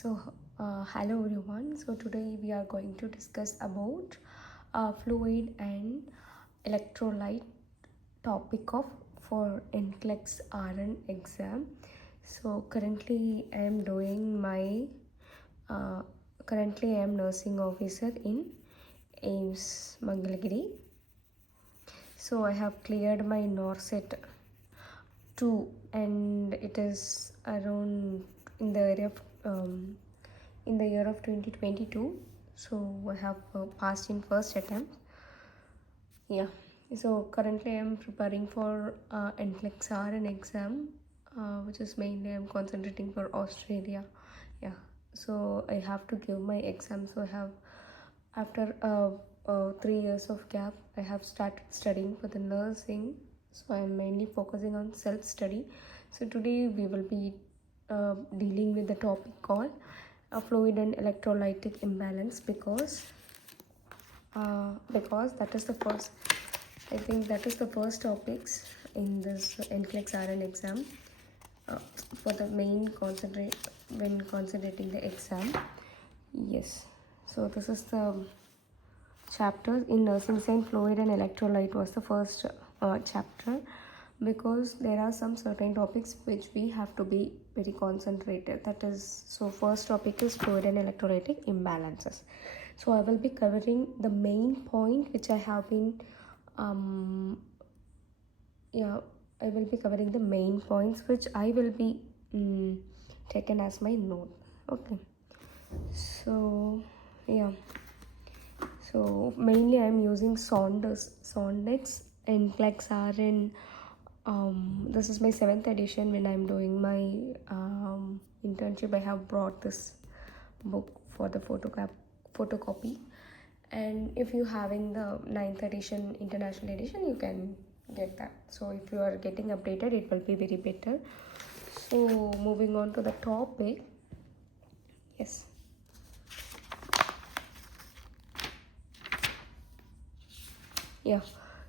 Hello everyone. So today we are going to discuss about fluid and electrolyte topic of for Nclex RN exam. So uh, currently I am nursing officer in AIMS Mangalagiri. So I have cleared my NORSET 2 and it is around in the area of in the year of 2022. So I have passed in first attempt. So currently I am preparing for Nclex RN exam, which is mainly I'm concentrating for Australia. So I have to give my exam. So I have after 3 years of gap, I have started studying for the nursing. So I am mainly focusing on self-study. So today we will be dealing with the topic called fluid and electrolytic imbalance because that is the first. I think that is the first topics in this Nclex RN exam for the main when concentrating the exam. Yes. So this is the chapter in nursing science. Fluid and electrolyte was the first chapter because there are some certain topics which we have to be very concentrated. That is, so first topic is fluid and electrolytic imbalances. So I will be covering the main point which I have been I will be covering the main points which I will be taken as my note. Okay. So so mainly I'm using Sondex and Nclex RN. This is my 7th edition. When I'm doing my internship, I have brought this book for the photocopy. And if you having the 9th edition, international edition, you can get that. So if you are getting updated, it will be very better. So moving on to the topic. Yes.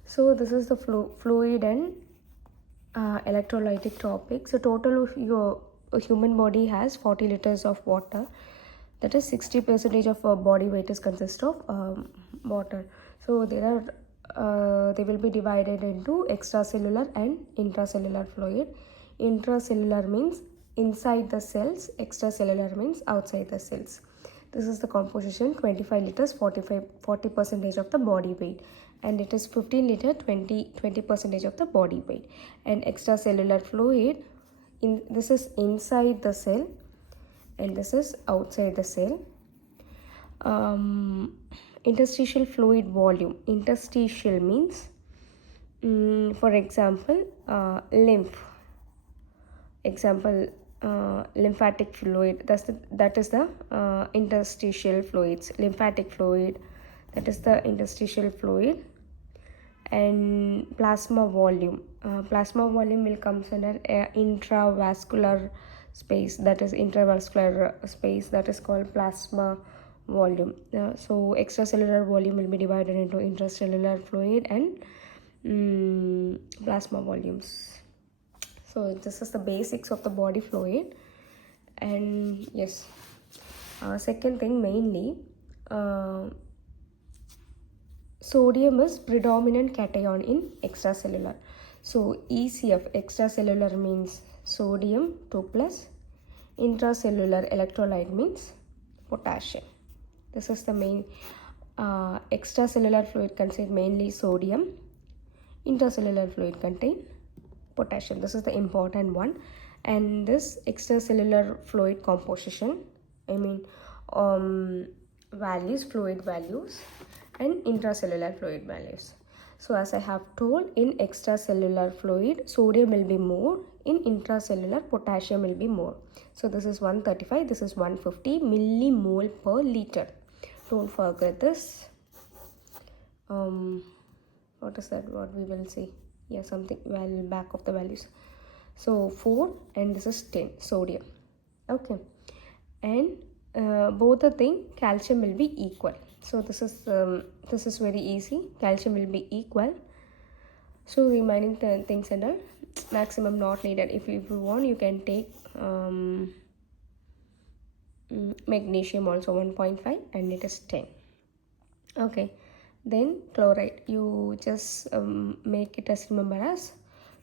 So this is the fluid and electrolytic topic. So total of your human body has 40 liters of water. That is 60% of our body weight is consist of water. So they will be divided into extracellular and intracellular fluid. Intracellular means inside the cells, extracellular means outside the cells. This is the composition: 25 liters, 40% of the body weight, and it is 15 liter, 20% of the body weight. And extracellular fluid, this is inside the cell and this is outside the cell. Interstitial fluid volume. Interstitial means for example lymph. Example, lymphatic fluid, that is the interstitial fluids. Lymphatic fluid, that is the interstitial fluid. And plasma volume, plasma volume will come under intravascular space, that is intravascular space, that is called plasma volume. So extracellular volume will be divided into intracellular fluid and plasma volumes. So this is the basics of the body fluid. And yes, second thing, mainly sodium is predominant cation in extracellular. So ECF, extracellular, means sodium 2+. Intracellular electrolyte means potassium. This is the main extracellular fluid contain mainly sodium. Intracellular fluid contain potassium. This is the important one. And this extracellular fluid composition, values, fluid values, and intracellular fluid values. So as I have told, in extracellular fluid sodium will be more, in intracellular potassium will be more. So this is 135, this is 150 millimole per liter. Don't forget this. What is that? What we will see? Something back of the values. So 4 and this is 10 sodium. Okay. And both the thing, calcium will be equal. So this is very easy. Calcium will be equal. So remaining things and all maximum not needed. If you want, you can take magnesium also 1.5, and it is 10. Okay, then chloride, you just make it as, remember, as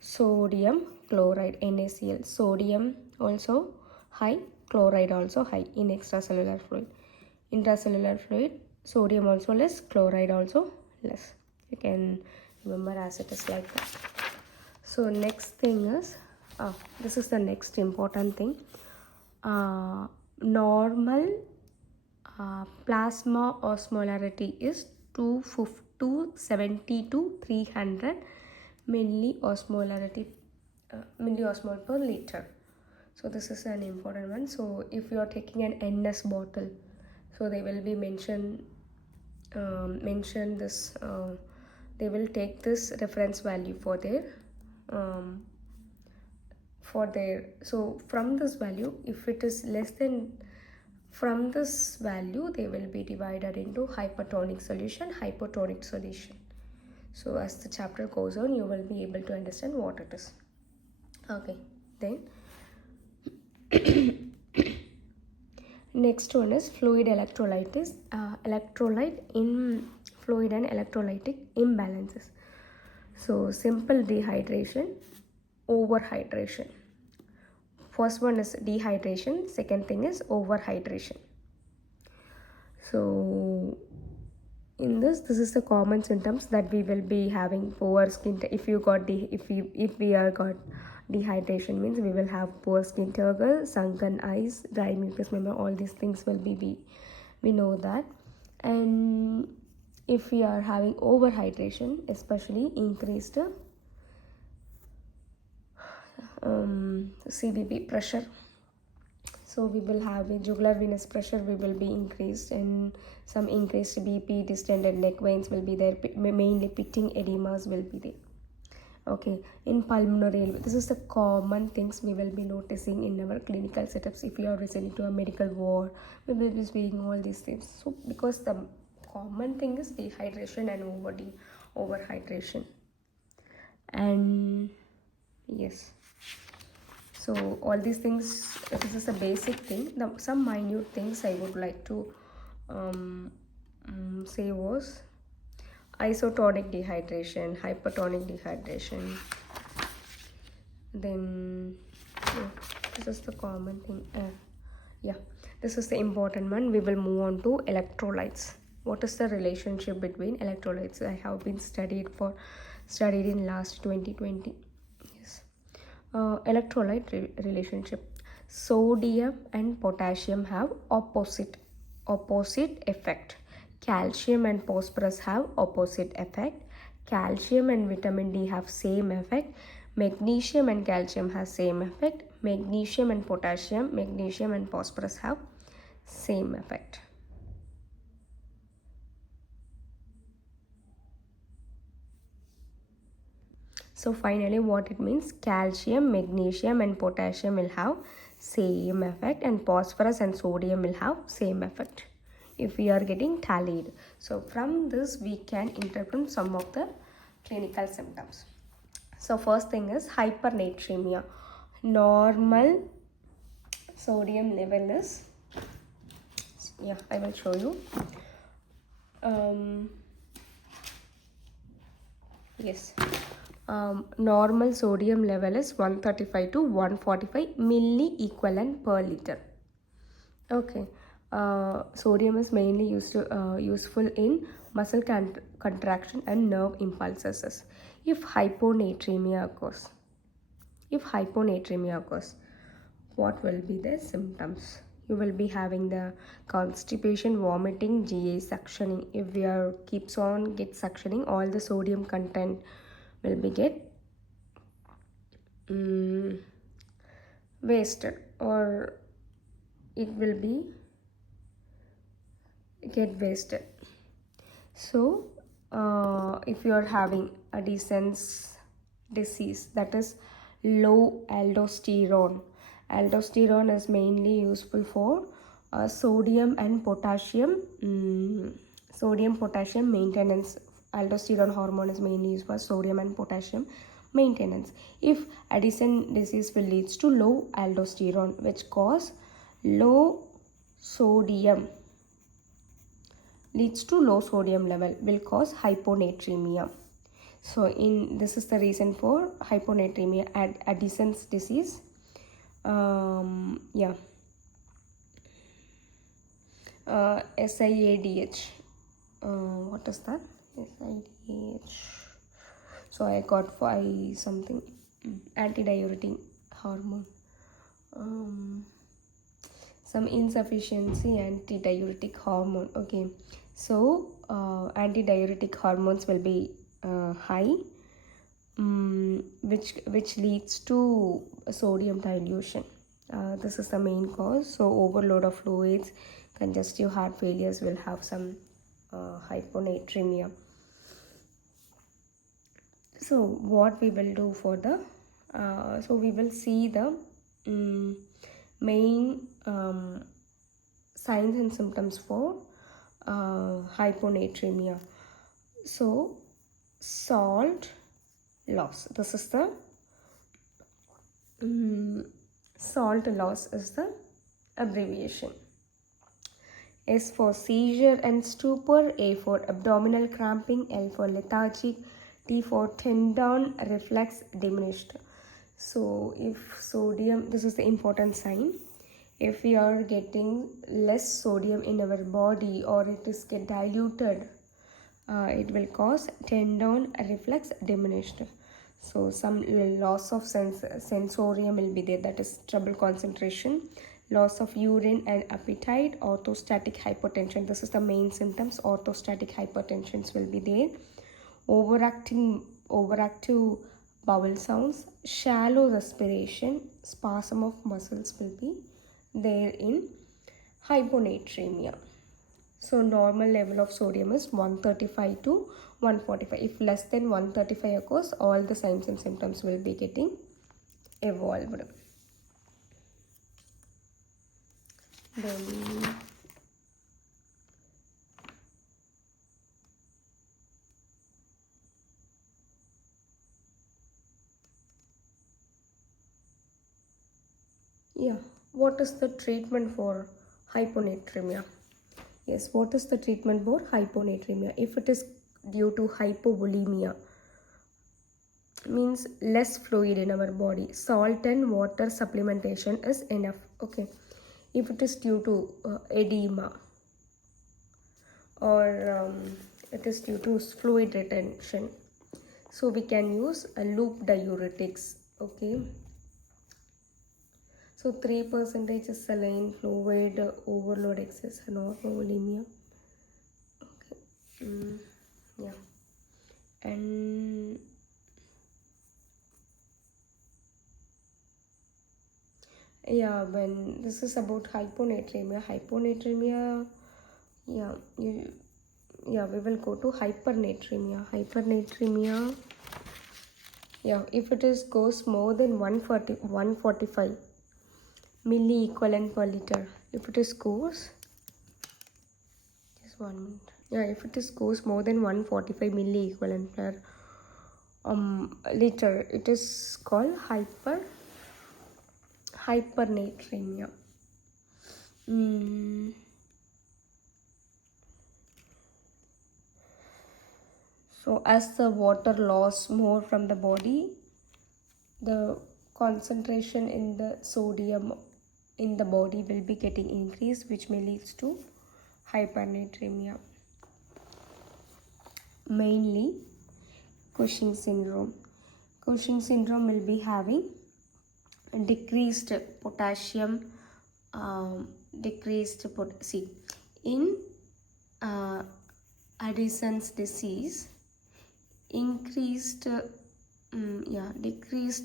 sodium chloride, NaCl. Sodium also high, chloride also high in extracellular fluid. Intracellular fluid, sodium also less, chloride also less. You can remember as it is like that. So next thing is, this is the next important thing. Normal plasma osmolarity is 270 to 300 milliosmolarity, milliosmol per liter. So this is an important one. So if you are taking an NS bottle, so they will be mention this. They will take this reference value for their so from this value, if it is less than, from this value they will be divided into hypertonic solution, hypotonic solution. So as the chapter goes on, you will be able to understand what it is. Okay, then next one is fluid electrolyte. Electrolyte in fluid and electrolytic imbalances. So simple dehydration, overhydration. First one is dehydration, second thing is overhydration. So in this is the common symptoms that we will be having: poor skin. If we got dehydration, means we will have poor skin turgor, sunken eyes, dry mucous membrane. All these things will be we know that. And if we are having overhydration, especially increased CVP pressure, so we will have a jugular venous pressure we will be increased, and some increased BP, distended neck veins will be there, mainly pitting edemas will be there. Okay, in pulmonary, this is the common things we will be noticing in our clinical setups. If you are listening to a medical ward, we will be seeing all these things. So because the common thing is dehydration and overhydration. And yes, so all these things, this is a basic thing. Some minute things I would like to say was isotonic dehydration, hypertonic dehydration. Then this is the common thing. This is the important one. We will move on to electrolytes. What is the relationship between electrolytes? I have been studied in last 2020. Yes. Electrolyte relationship. Sodium and potassium have opposite effect. Calcium and phosphorus have opposite effect. Calcium and vitamin D have same effect. Magnesium and calcium have same effect. Magnesium and potassium, magnesium and phosphorus have same effect. So finally what it means, calcium, magnesium and potassium will have same effect, and phosphorus and sodium will have same effect if we are getting tallied. So from this we can interpret some of the clinical symptoms. So first thing is hypernatremia. Normal sodium level is, I will show you. Normal sodium level is 135 to 145 milli equivalent per liter. Okay. Sodium is mainly useful in muscle contraction and nerve impulses. If hyponatremia occurs, what will be the symptoms? You will be having the constipation, vomiting, GA, suctioning. If we are keeps on get suctioning, all the sodium content will be get wasted, or it will be get wasted. So if you are having a Addison's disease, that is low aldosterone is mainly useful for sodium and potassium maintenance. Aldosterone hormone is mainly used for sodium and potassium maintenance. If Addison disease will leads to low aldosterone, which cause low sodium leads to low sodium level will cause hyponatremia. So this is the reason for hyponatremia, Addison's disease. Yeah. SIADH. What is that? SIADH. So I got 5 something. Antidiuretic hormone. Some insufficiency antidiuretic hormone. Okay. So antidiuretic hormones will be high, which leads to sodium dilution. This is the main cause. So overload of fluids, congestive heart failures will have some hyponatremia. So what we will do for the so we will see the main signs and symptoms for hyponatremia. So salt loss, this is the salt loss is the abbreviation. S for seizure and stupor, A for abdominal cramping, L for lethargic, T for tendon reflex diminished. So if sodium, this is the important sign. If we are getting less sodium in our body or it is get diluted, it will cause tendon reflex diminished. So some loss of sensorium will be there, that is trouble concentration, loss of urine and appetite, orthostatic hypotension. This is the main symptoms. Orthostatic hypertensions will be there. Overactive bowel sounds, shallow respiration, spasm of muscles will be there in hyponatremia. So normal level of sodium is 135 to 145. If less than 135 occurs, all the signs and symptoms will be getting evolved. Then what is the treatment for hyponatremia? Yes, what is the treatment for hyponatremia? If it is due to hypovolemia, means less fluid in our body, salt and water supplementation is enough. Okay. If it is due to edema or it is due to fluid retention, so we can use loop diuretics. Okay. So 3% is saline fluid, overload excess and hypovolemia. Okay. And when this is about hyponatremia, we will go to hypernatremia. If it is goes more than 145 milli equivalent per liter, if it is goes, just 1 minute. If it is goes more than 145 milli equivalent per liter, it is called hypernatremia. So as the water loss more from the body, the concentration in the sodium in the body will be getting increased, which may lead to hypernatremia. Mainly Cushing syndrome. Cushing syndrome will be having decreased potassium, in Addison's disease, decreased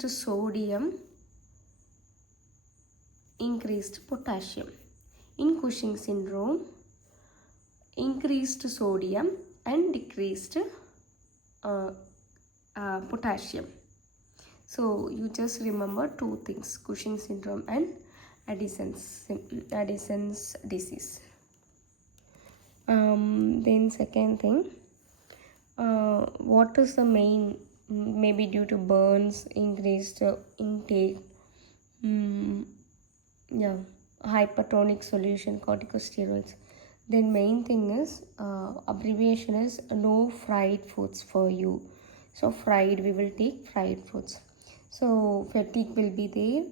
sodium, increased potassium. In Cushing syndrome, increased sodium and decreased potassium. So you just remember 2 things, Cushing syndrome and Addison's disease. Then second thing, what is the main, maybe due to burns, increased intake, hypertonic solution, corticosteroids. Then main thing is abbreviation is no fried foods for you. So fried, we will take fried foods. So fatigue will be there,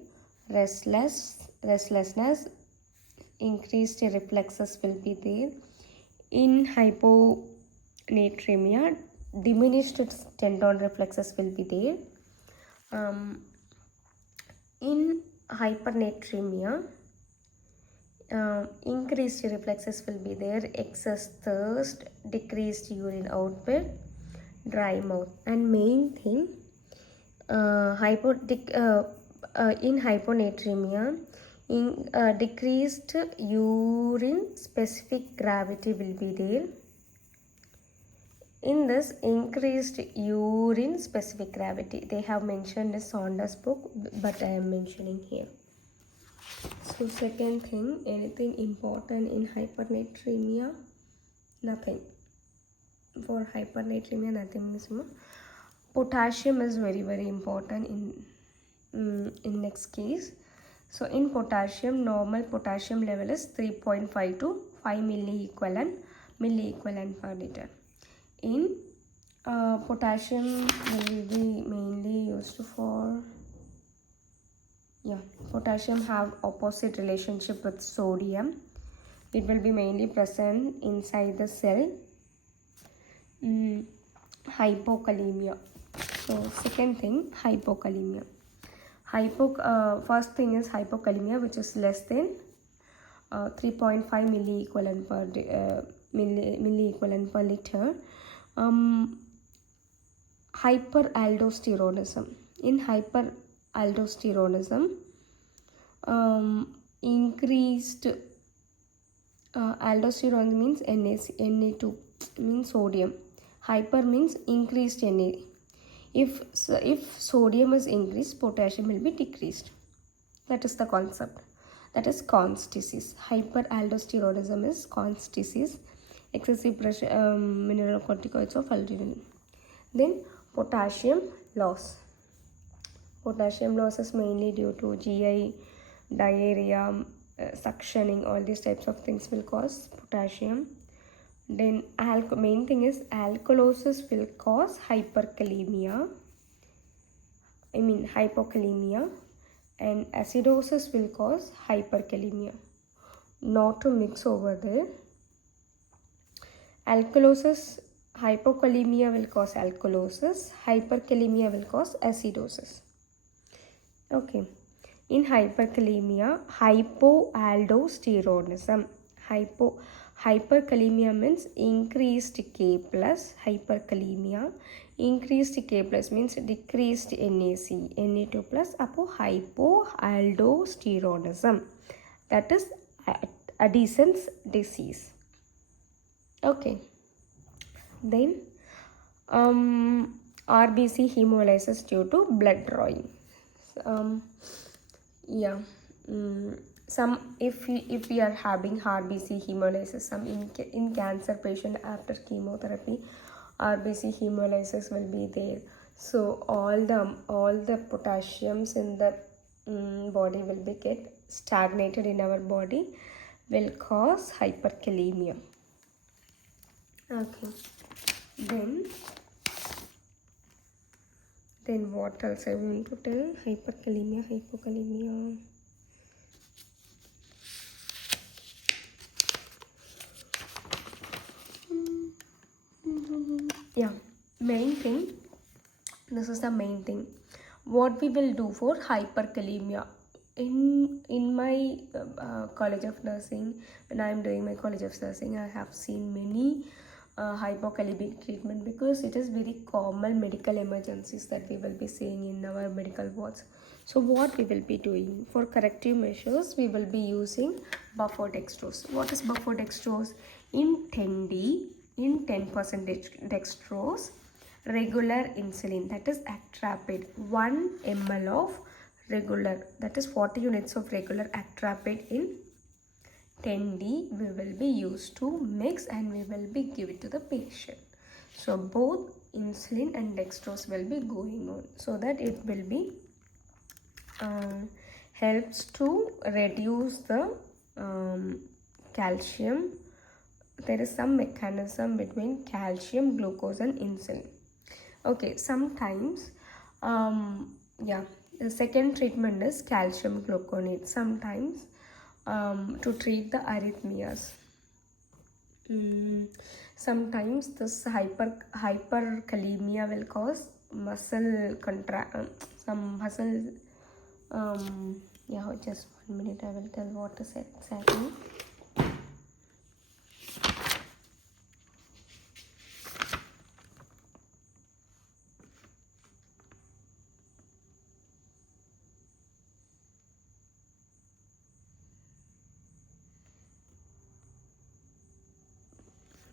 restlessness, increased reflexes will be there. In hyponatremia, diminished tendon reflexes will be there. In hypernatremia, increased reflexes will be there, excess thirst, decreased urine output, dry mouth. And main thing, in hyponatremia, decreased urine specific gravity will be there. In this, increased urine specific gravity, they have mentioned in Saunders book, but I am mentioning here. So second thing, anything important in hypernatremia? Nothing. For hypernatremia, nothing is more. Potassium is very important in next case. So in potassium, normal potassium level is 3.5 to 5 milliequivalent per liter. In potassium will be mainly used for, potassium have opposite relationship with sodium. It will be mainly present inside the cell. Hypokalemia. So second thing, hypokalemia. First thing is hypokalemia, which is less than 3.5 milliequivalent per liter. Hyperaldosteronism. In hyperaldosteronism, increased aldosterone means Na2 means sodium. Hyper means increased Na. If sodium is increased, potassium will be decreased. That is the concept. That is Conn's disease. Hyperaldosteronism is Conn's disease. Excessive pressure, mineralocorticoids of adrenaline. Then potassium loss. Potassium loss is mainly due to GI, diarrhea, suctioning. All these types of things will cause potassium. Then main thing is alkalosis will cause hypokalemia, and acidosis will cause hyperkalemia. Not to mix over there. Alkalosis, hypokalemia will cause alkalosis, hyperkalemia will cause acidosis. Okay. In hyperkalemia, hypoaldosteronism. Hyperkalemia means increased K plus. Hyperkalemia, increased K plus means decreased NAC, Na2 plus. Apo hypoaldosteronism. That is Addison's disease. Okay. Then RBC hemolysis due to blood drawing. Some if we are having RBC hemolysis, some in cancer patient after chemotherapy, RBC hemolysis will be there. So all the potassiums in the body will be get stagnated in our body, will cause hyperkalemia. Okay. Then what else I want to tell? Hyperkalemia, hypokalemia. Main thing. This is the main thing. What we will do for hyperkalemia. In my college of nursing, when I am doing my college of nursing, I have seen many hypokalemic treatment, because it is very common medical emergencies that we will be seeing in our medical wards. So what we will be doing for corrective measures, we will be using buffer dextrose. What is buffer dextrose? In 10% dextrose, regular insulin, that is actrapid, 1 ml of regular, that is 40 units of regular actrapid in 10D we will be used to mix, and we will be give it to the patient. So both insulin and dextrose will be going on, so that it will be helps to reduce the calcium. There is some mechanism between calcium, glucose and insulin. Okay, sometimes the second treatment is calcium gluconate. Sometimes to treat the arrhythmias. Sometimes this hyperkalemia will cause muscle some muscle just 1 minute, I will tell what is exactly.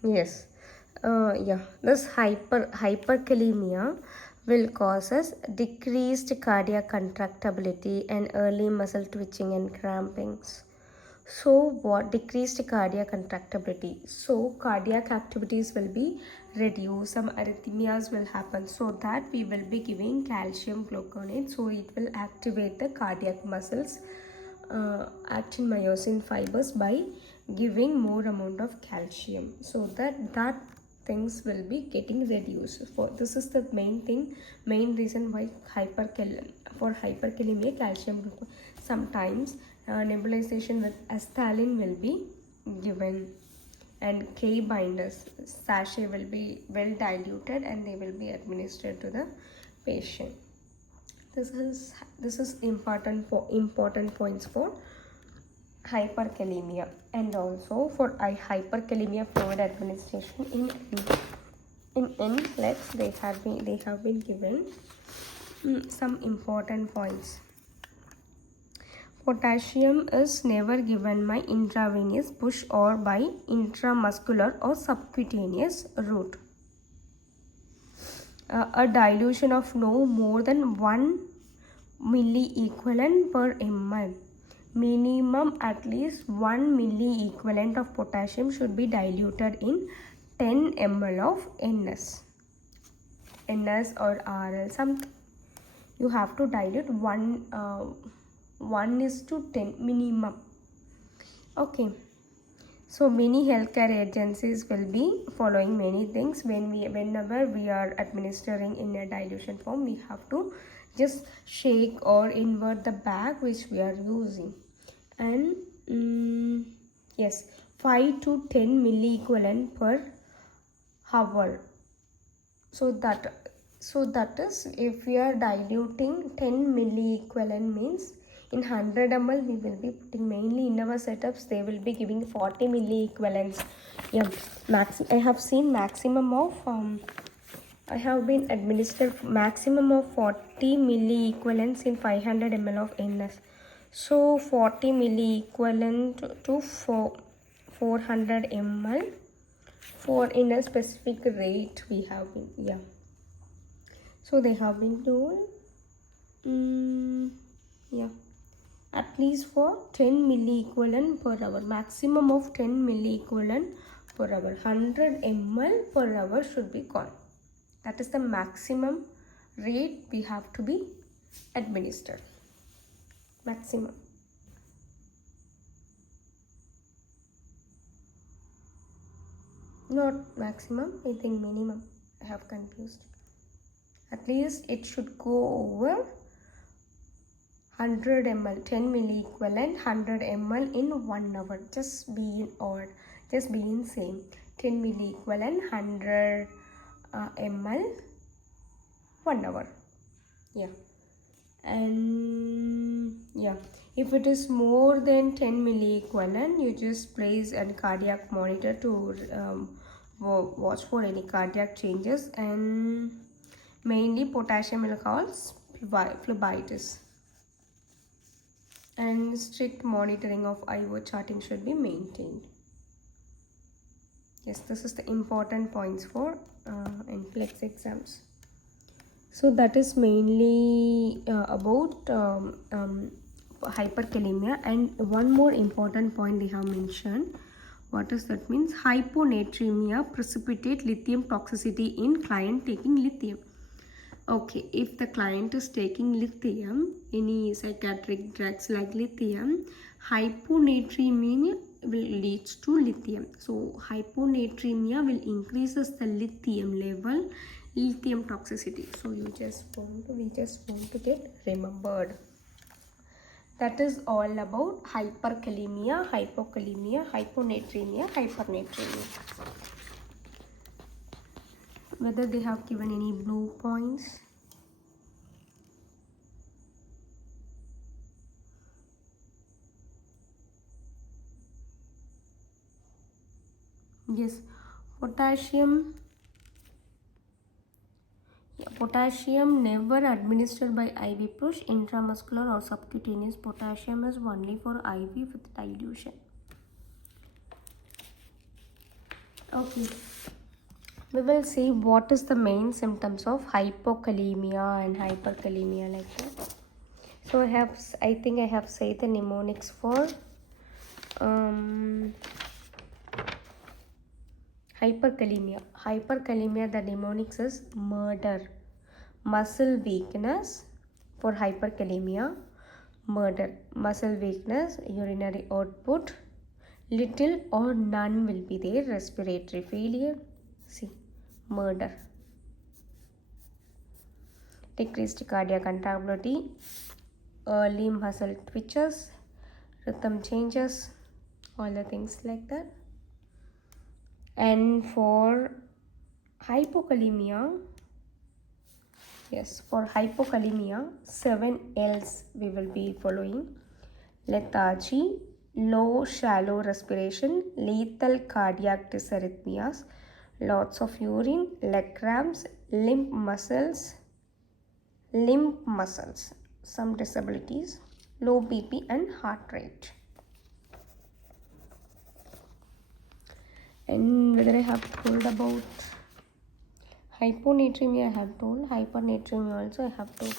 Yes, this hyperkalemia will cause us decreased cardiac contractibility and early muscle twitching and crampings. So what? Decreased cardiac contractibility. So cardiac activities will be reduced. Some arrhythmias will happen. So that we will be giving calcium gluconate. So it will activate the cardiac muscles, actin myosin fibers by giving more amount of calcium. So that things will be getting reduced. For this is the main reason why hyperkalemia calcium gluconate. Sometimes nebulization with asthalin will be given, and K binders sachet will be well diluted and they will be administered to the patient. This is important points for hyperkalemia. And also for hyperkalemia fluid administration in Nclex they have been given some important points. Potassium is never given by intravenous push or by intramuscular or subcutaneous route. A dilution of no more than 1 milliequivalent per ml. Minimum at least 1 milliequivalent of potassium should be diluted in 10 ml of NS or RL. You have to dilute 1:10 minimum. Okay, so many healthcare agencies will be following many things. Whenever we are administering in a dilution form, we have to just shake or invert the bag which we are using. And yes, 5 to 10 milliequivalent per hour. So that is, if we are diluting 10 milliequivalent means in 100 ml we will be putting, mainly in our setups they will be giving 40 milliequivalents. I have seen maximum of I have been administered maximum of 40 milliequivalents in 500 ml of NS. So 40 milliequivalent to 400 ml for in a specific rate we have been, so they have been told at least for 10 milliequivalent per hour, maximum of 10 milliequivalent per hour. 100 ml per hour should be gone. That is the maximum rate we have to be administered. Maximum. Not maximum, I think minimum. I have confused. At least it should go over 100 ml, 10 milliequivalent, 100 ml in 1 hour. Just be in odd, just be in same. 10 milliequivalent, 100 ml, 1 hour. And if it is more than 10 milliequivalent, you just place a cardiac monitor to watch for any cardiac changes, and mainly potassium will cause phlebitis, and strict monitoring of IO charting should be maintained. Yes, this is the important points for Nclex exams. So that is mainly about hyperkalemia. And one more important point they have mentioned. What does that mean? Hyponatremia precipitate lithium toxicity in client taking lithium. Okay, if the client is taking lithium, any psychiatric drugs like lithium, hyponatremia will leads to lithium. So hyponatremia will increases the lithium level, lithium toxicity. So we just want to get remembered. That is all about hyperkalemia, hypokalemia, hyponatremia, hypernatremia. Whether they have given any blue points. Yes, potassium. Yeah, potassium never administered by IV push, intramuscular or subcutaneous. Potassium is only for IV with dilution. Okay, we will see what is the main symptoms of hypokalemia and hyperkalemia like that. So I think I have said the mnemonics for hyperkalemia. Hyperkalemia, the mnemonics is murder. Muscle weakness for hyperkalemia, murder. Muscle weakness, urinary output, little or none will be there. Respiratory failure, see, murder. Decreased cardiac contractility, early muscle twitches, rhythm changes, all the things like that. And for hypokalemia, yes, for hypokalemia, 7 L's we will be following. Lethargy, low shallow respiration, lethal cardiac dysarrhythmias, lots of urine, leg cramps, limp muscles, some disabilities, low BP and heart rate. And whether I have told about hyponatremia, I have told. Hypernatremia also I have told.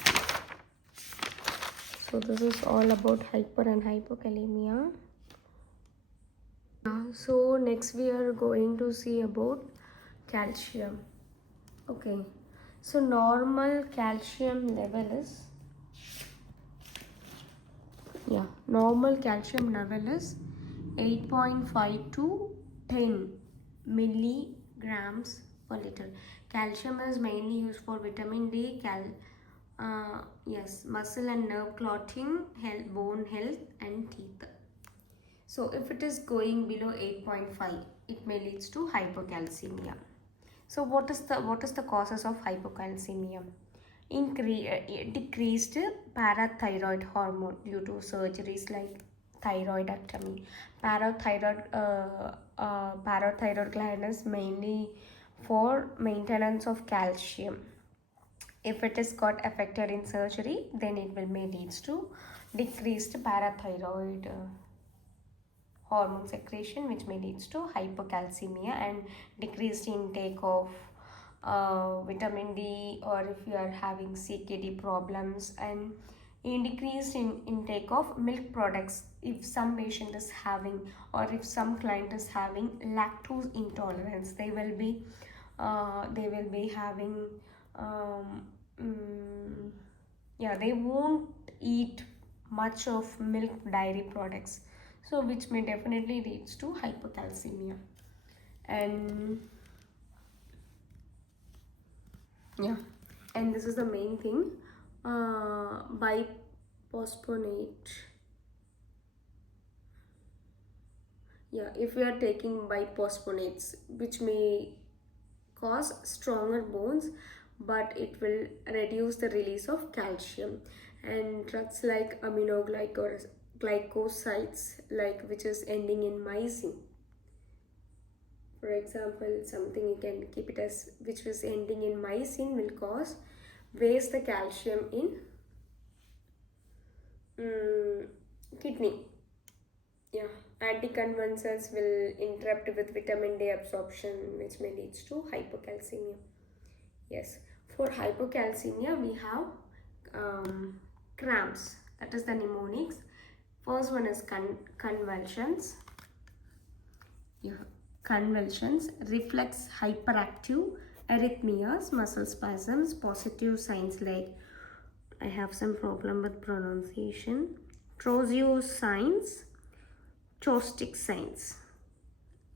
So this is all about hyper and hypokalemia. So next we are going to see about calcium. Okay, so normal calcium level is, normal calcium level is 8.5 to 10 milligrams per liter. Calcium is mainly used for vitamin D, muscle and nerve clotting, bone health and teeth. So if it is going below 8.5, it may lead to hypocalcemia. So what is the causes of hypocalcemia? Decreased parathyroid hormone due to surgeries like thyroidectomy. Parathyroid gland is mainly for maintenance of calcium. If it is got affected in surgery, then it may lead to decreased parathyroid hormone secretion, which may lead to hypocalcemia and decreased intake of vitamin D, or if you are having CKD problems, and in decreased intake of milk products if some patient is having, or if some client is having lactose intolerance, they will be having they won't eat much of milk dairy products, so which may definitely leads to hypocalcemia. And and this is the main thing, biphosphonate. If we are taking biphosphonates, which may cause stronger bones, but it will reduce the release of calcium. And drugs like aminoglycosides, like which is ending in mycin, for example, something you can keep it as which was ending in mycin, will cause waste the calcium in kidney. Anticonvulsants will interrupt with vitamin D absorption, which may lead to hypocalcemia. Yes, for hypocalcemia we have cramps, that is the mnemonics. First one is convulsions. Convulsions, reflex hyperactive, arrhythmias, muscle spasms, positive signs like, I have some problem with pronunciation, Trousseau signs, chopstick signs.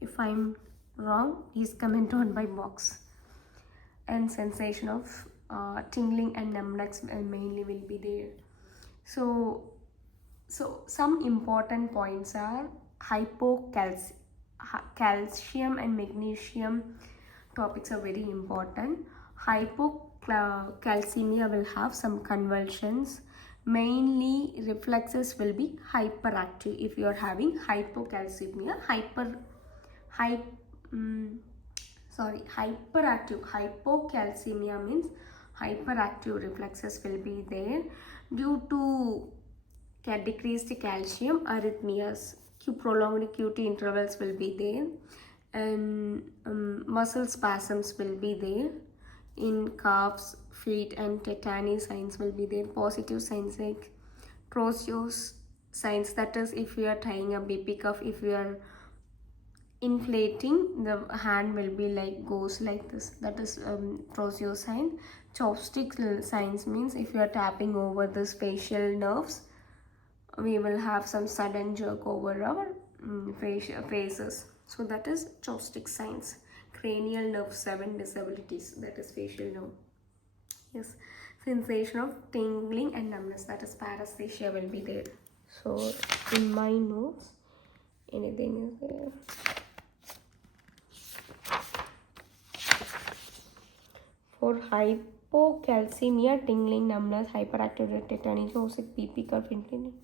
If I'm wrong, please comment on my box. And sensation of tingling and numbness mainly will be there. So some important points are calcium and magnesium topics are very important. Hypocalcemia will have some convulsions. Mainly reflexes will be hyperactive. If you are having hypocalcemia, hyperactive. Hypocalcemia means hyperactive reflexes will be there due to decreased calcium. Arrhythmias, prolonged QT intervals will be there, and muscle spasms will be there in calves, feet, and tetany signs will be there. Positive signs like trousseau signs, that is if you are tying a BP cuff, if you are inflating, the hand will be like goes like this, that is trousseau sign. Chopstick signs means if you are tapping over the facial nerves, we will have some sudden jerk over our faces. So that is chopstick signs. Cranial nerve 7 disabilities, that is facial nerve. Yes, sensation of tingling and numbness, that is paresthesia will be there. So in my notes, anything is there. For hypocalcemia, tingling, numbness, hyperactive tetany, chopstick, BP curve, inflammation.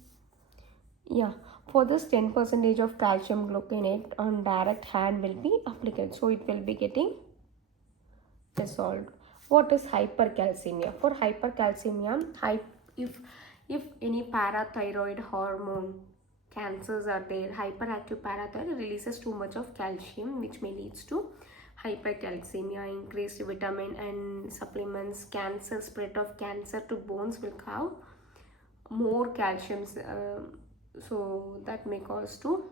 Yeah, for this 10% of calcium gluconate on direct hand will be applied, so it will be getting dissolved. What is hypercalcemia? For hypercalcemia, if any parathyroid hormone cancers are there, hyperactive parathyroid releases too much of calcium, which may leads to hypercalcemia. Increased vitamin and supplements, cancer, spread of cancer to bones will have more calcium, so that may cause to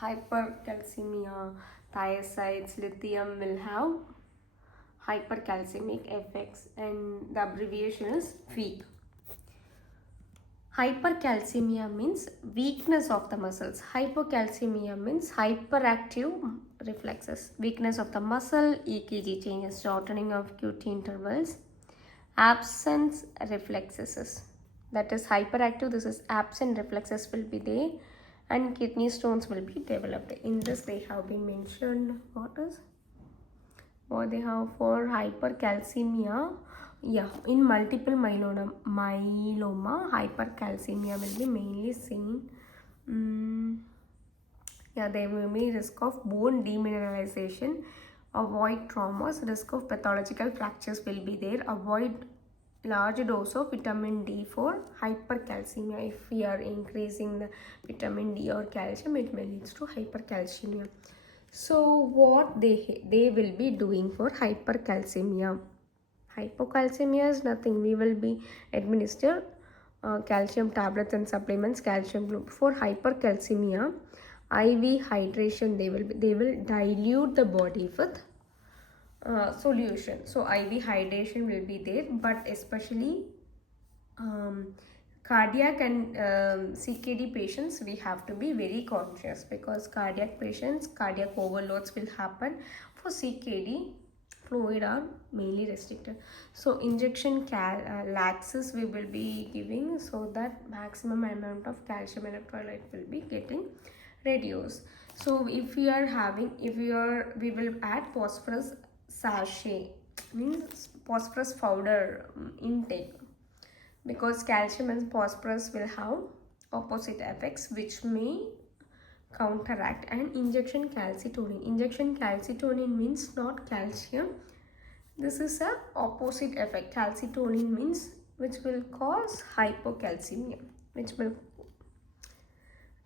hypercalcemia. Thiazides, lithium will have hypercalcemic effects, and the abbreviation is weak. Hypercalcemia means weakness of the muscles. Hypocalcemia means hyperactive reflexes, weakness of the muscle, EKG changes, shortening of QT intervals, absence reflexes, that is hyperactive, this is absent reflexes will be there, and kidney stones will be developed. In this they have been mentioned what they have for hypercalcemia. Yeah, in multiple myeloma, hypercalcemia will be mainly seen. Yeah, there will be risk of bone demineralization, avoid traumas, risk of pathological fractures will be there, avoid large dose of vitamin D for hypercalcemia. If we are increasing the vitamin D or calcium, it may lead to hypercalcemia. So what they will be doing for hypercalcemia? Hypocalcemia is nothing. We will be administer calcium tablets and supplements, calcium group. For hypercalcemia, IV hydration, they will dilute the body with solution. So IV hydration will be there, but especially cardiac and CKD patients, we have to be very conscious, because cardiac patients, cardiac overloads will happen. For CKD, fluid are mainly restricted. So injection laxes we will be giving, so that maximum amount of calcium electrolyte will be getting reduced. So if we are having, we will add phosphorus sachet, means phosphorus powder intake, because calcium and phosphorus will have opposite effects which may counteract. And injection calcitonin means not calcium, this is a opposite effect. Calcitonin means which will cause hypocalcemia, which will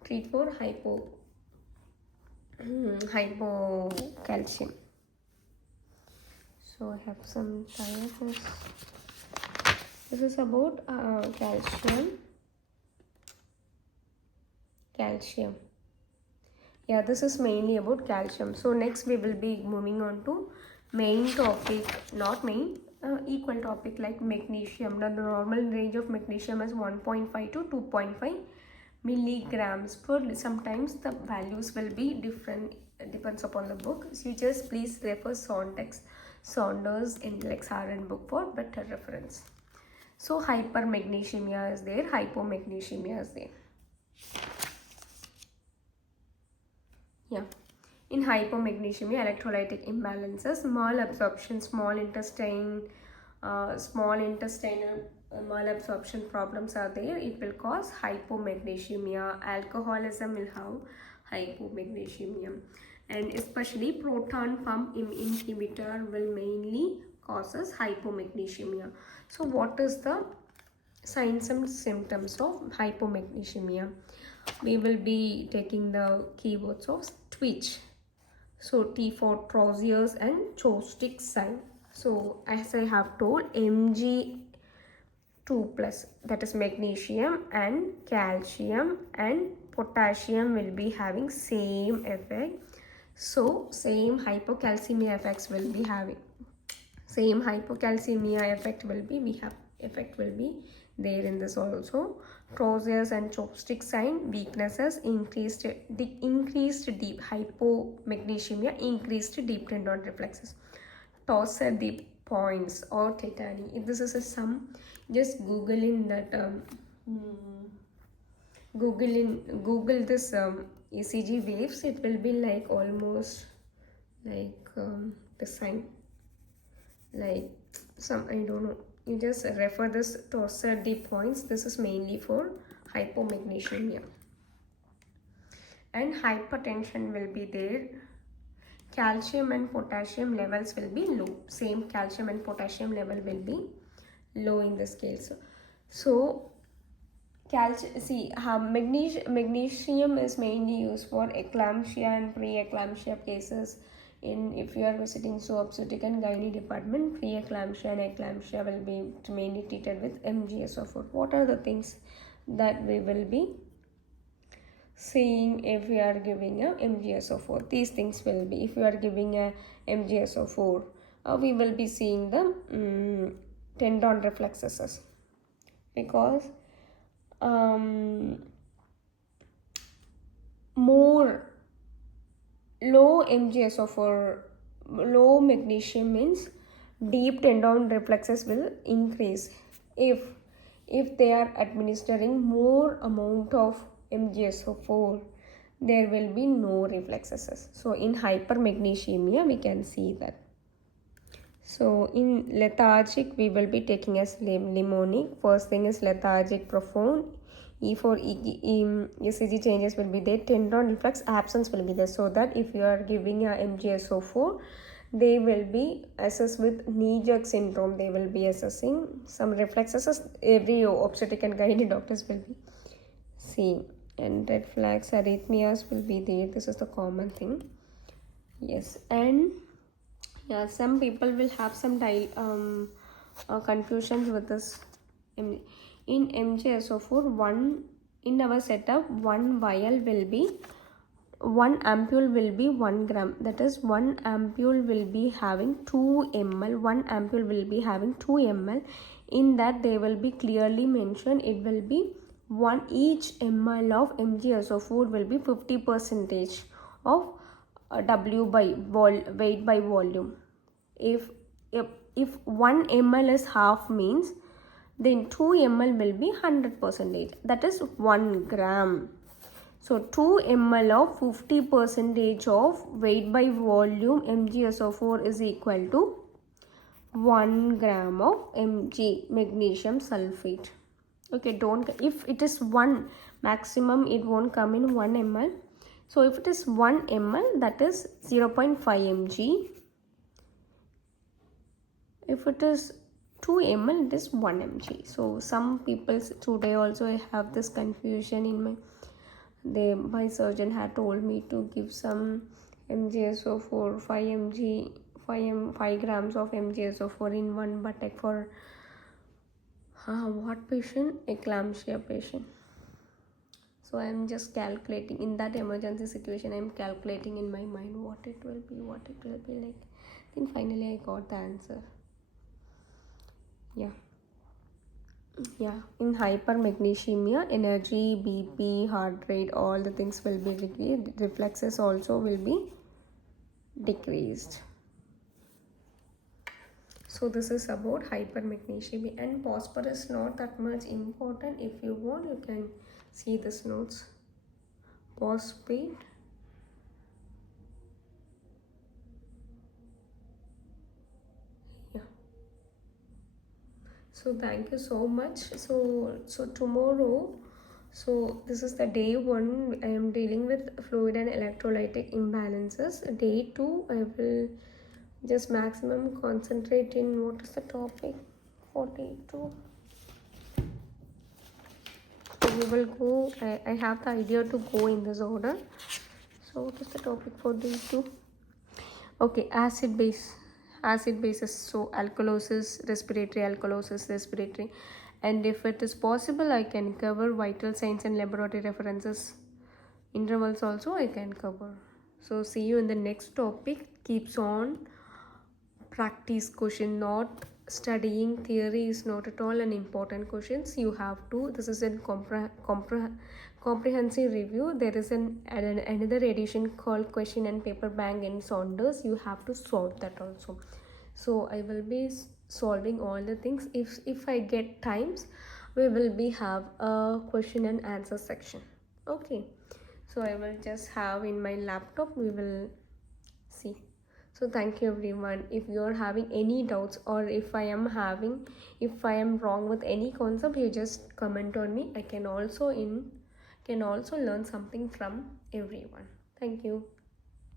treat for hypocalcium. So I have some diagrams. This is about calcium. Yeah, this is mainly about calcium. So next we will be moving on to main topic, not main, equal topic like magnesium. Now the normal range of magnesium is 1.5 to 2.5 milligrams per. Sometimes the values will be different, depends upon the book. So you just please refer Saunders Nclex RN book for better reference. So hypermagnesiumia is there, hypomagnesemia is there. Yeah. In hypomagnesemia, electrolytic imbalances, malabsorption, small intestinal malabsorption problems are there. It will cause hypomagnesemia. Alcoholism will have hypomagnesemia, and especially proton pump inhibitor will mainly causes hypomagnesemia. So what is the signs and symptoms of hypomagnesemia? We will be taking the keywords of twitch. So T for trousers and chopstick sign. So as I have told, Mg2 plus, that is magnesium and calcium and potassium will be having same effect. So same hypocalcemia effects will be having. Same hypocalcemia effect will be there in this also. Trousers and chopstick sign, weaknesses, increased deep hypomagnesemia, increased deep tendon reflexes, torso deep points or tetany. If this is a sum, just Google in that Google this ECG waves. It will be like almost like the sign, like some, I don't know. You just refer this torso deep points. This is mainly for hypomagnesemia. And hypertension will be there. Calcium and potassium levels will be low. Same calcium and potassium level will be low in the scale. So magnesium is mainly used for eclampsia and pre-eclampsia cases. If you are visiting obstetric and gynae department, pre-eclampsia and eclampsia will be mainly treated with MgSO4. What are the things that we will be seeing if we are giving a MgSO4? These things will be, if you are giving a MgSO4, we will be seeing the tendon reflexes, because more low MgSO4, low magnesium means deep tendon reflexes will increase. If they are administering more amount of MgSO4, there will be no reflexes. So in hypermagnesemia we can see that. So in lethargic we will be taking as limonic. First thing is lethargic, profound. E for ECG changes will be there. Tendon reflex absence will be there. So that if you are giving a MgSO4, they will be assessed with knee-jerk syndrome. They will be assessing some reflexes. Every obstetric and gynae doctors will be seeing. And red flags, arrhythmias will be there. This is the common thing. Yes, and yeah, some people will have some confusions with this. In MgSO4, in our setup, one ampule will be 1 gram. That is, one ampule will be having 2 ml. One ampule will be having 2 ml. In that, they will be clearly mentioned. It will be each ml of MgSO4 will be 50% of W by weight by volume. If 1 ml is half, means then 2 ml will be 100%. That is 1 gram. So 2 ml of 50% of weight by volume MgSO4 is equal to 1 gram of Mg, magnesium sulfate. Okay, if it is 1, maximum it won't come in 1 ml. So if it is 1 ml, that is 0.5 mg. If it is 2 ml, it is 1 mg. So some people today also have this confusion in my surgeon had told me to give some MgSO4, 5 grams of MgSO4 in one buttock for what patient? Eclampsia patient. So I am just calculating in that emergency situation. I am calculating in my mind what it will be like. Then finally I got the answer. Yeah. Yeah, in hypermagnesiumia, energy, BP, heart rate, all the things will be decreased. Reflexes also will be decreased. So this is about hypermagnesiumia, and phosphorus not that much important. If you want, you can see this notes. Phosphate. Yeah. So thank you so much. So tomorrow, so this is the day 1. I am dealing with fluid and electrolytic imbalances. Day 2, I will just maximum concentrate in what is the topic for day 2. So we will go. I have the idea to go in this order. So what is the topic for day 2? Okay, acid bases. So alkalosis, respiratory, and if it is possible, I can cover vital signs and laboratory references. Intervals also I can cover. So see you in the next topic. Keeps on practice question, not studying theory is not at all an important questions. You have to, this is a comprehensive review. There is another edition called question and paper bank in Saunders. You have to solve that also. So I will be solving all the things. If I get times, we will be have a question and answer section. Okay, so I will just have in my laptop, we will see. So thank you everyone. If you are having any doubts, or if I am wrong with any concept, you just comment on me. I can also learn something from everyone. Thank you.